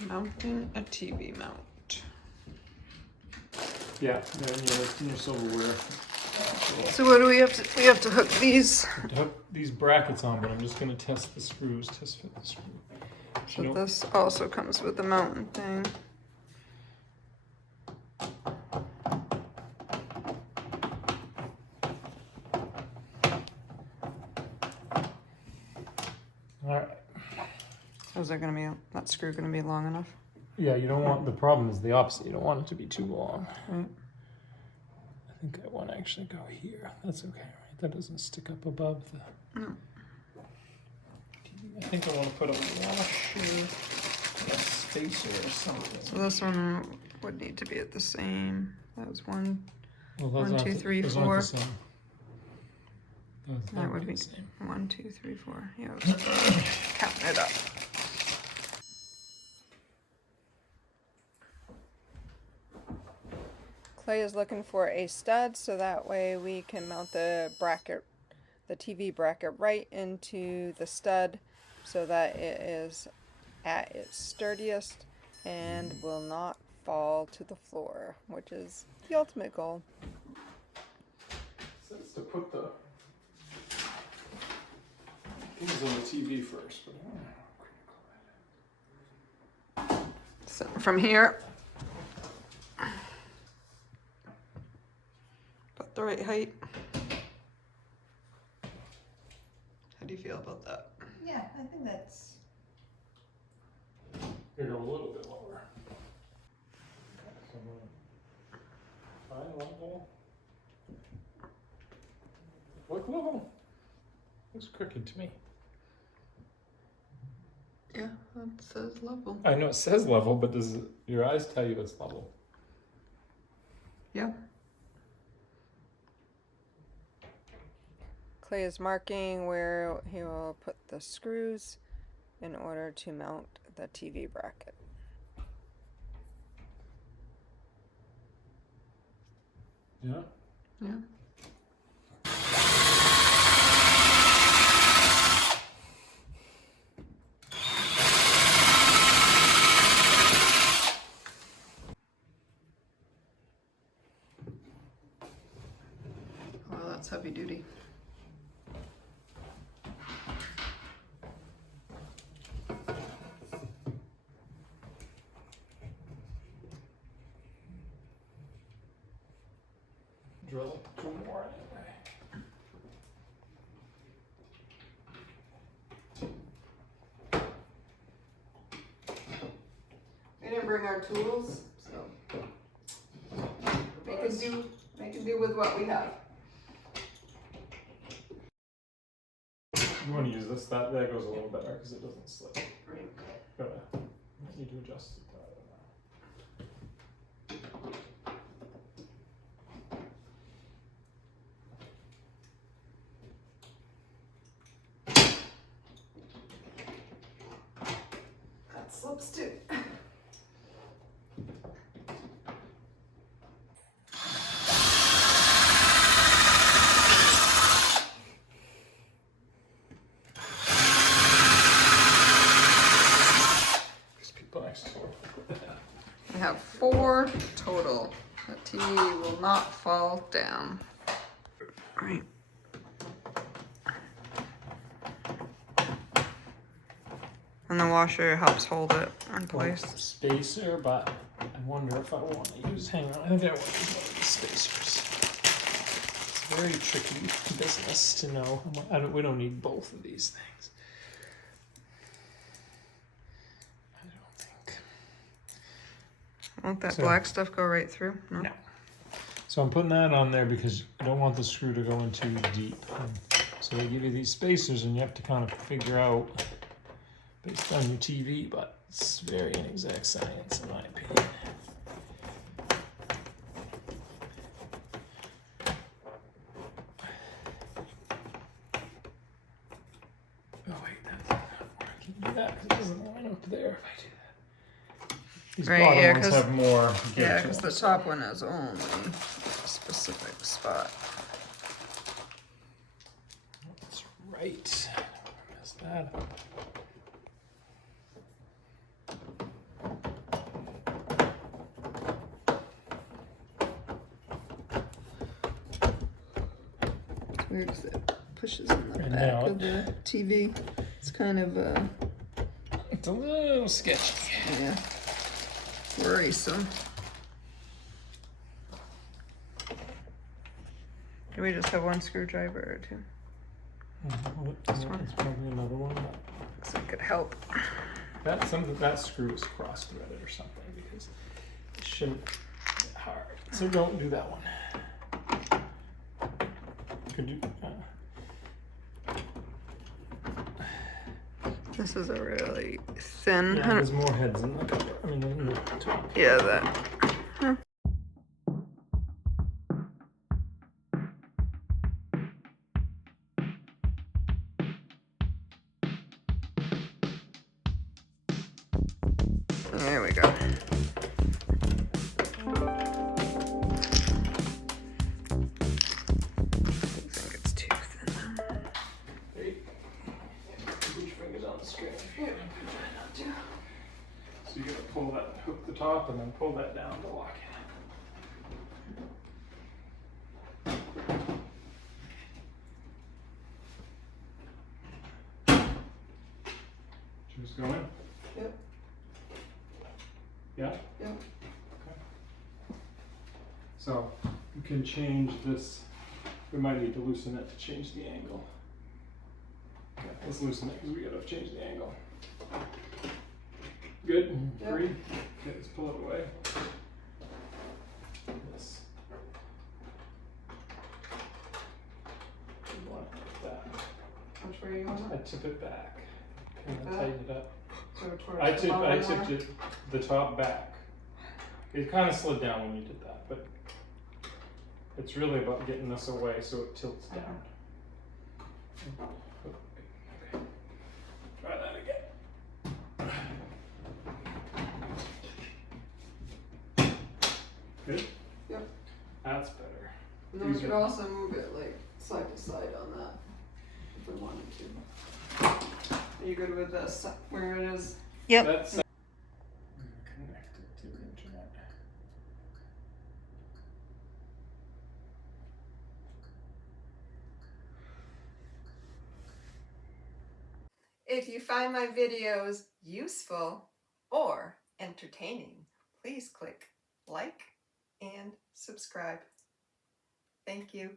Mounting a TV mount. Yeah, that's in your silverware. So what do we have to? We have to hook these. To hook these brackets on, but I'm just gonna test the screws, test fit the screw. So this also comes with the mountain thing. All right. Is that that screw gonna be long enough? Yeah, you don't want, the problem is the opposite. You don't want it to be too long. Right. I think I want to actually go here. That's okay, right? That doesn't stick up above the... No. I think I want to put a washer, a spacer or something. So this one would need to be at the same. That was one. Well, 1, 2, 3, those 4. aren't the same. That would be the same. 1, 2, 3, 4. Yeah, I was counting it up. Clay is looking for a stud so that way we can mount the bracket, the TV bracket right into the stud so that it is at its sturdiest and will not fall to the floor, which is the ultimate goal. So it's to put the things on the TV first, but I don't know. So from here, about the right height. How do you feel about that? Yeah, I think that's. Here, go a little bit lower. So find level. Look level. Looks crooked to me. Yeah, that says level. I know it says level, but does your eyes tell you it's level? Yeah. Clay is marking where he will put the screws in order to mount the TV bracket. Yeah. Yeah. Well, that's heavy duty. Drill 2 more anyway. We didn't bring our tools, so make it do with what we have. You want to use this? That goes a little better because it doesn't slip. Right. Gotta need to adjust it. That slips too. There's people next door. We have 4 total. The TV will not fall down. Right. And the washer helps hold it in place. Spacer, but I wonder if I want to use, hang on, I think I want to use one of these spacers. It's very tricky business to know. We don't need both of these things. I don't think. Won't that So- black stuff go right through? No. So I'm putting that on there because I don't want the screw to go in too deep. So they give you these spacers and you have to kind of figure out based on your TV, but it's very inexact science in my opinion. Oh wait, that's not working. Do that because it doesn't line up there if I do that. These Right, bottom yeah, ones 'cause- have more. Yeah, because the top one is only a specific spot. That's right. Messed that up. weird because it pushes in the And back now of the TV. It's kind of it's a little sketchy. yeah, worrisome. Do we just have one screwdriver or two? This one's probably another one. So it could help. That screw is cross threaded or something because it shouldn't get hard. So don't do that one. Could you? This is a really thin. Yeah, there's more heads in the cover. I mean, in the top. Yeah, that. There we go. I think it's too thin. Hey, put your fingers on the screw. Yeah, try not to. So you gotta pull that, hook the top, and then pull that down to lock it. Just go in. Yep. Yeah. Yep. Okay. So you can change this. We might need to loosen it to change the angle. Okay, let's loosen it because we gotta change the angle. Good? Yep. Free? Okay, let's pull it away. Yes. You want it like that. Which way are you going? I tip it back and Like that? tighten it up. So towards I the bottom tipped more? it the top back. It kind of slid down when you did that, but it's really about getting this away so it tilts down. Okay. Try that again. Good? Yep. That's better. And then we These could are- also move it like side to side on that if we wanted to. Are you good with this where it is? Yep. That's connected to the internet. If you find my videos useful or entertaining, please click like and subscribe. Thank you.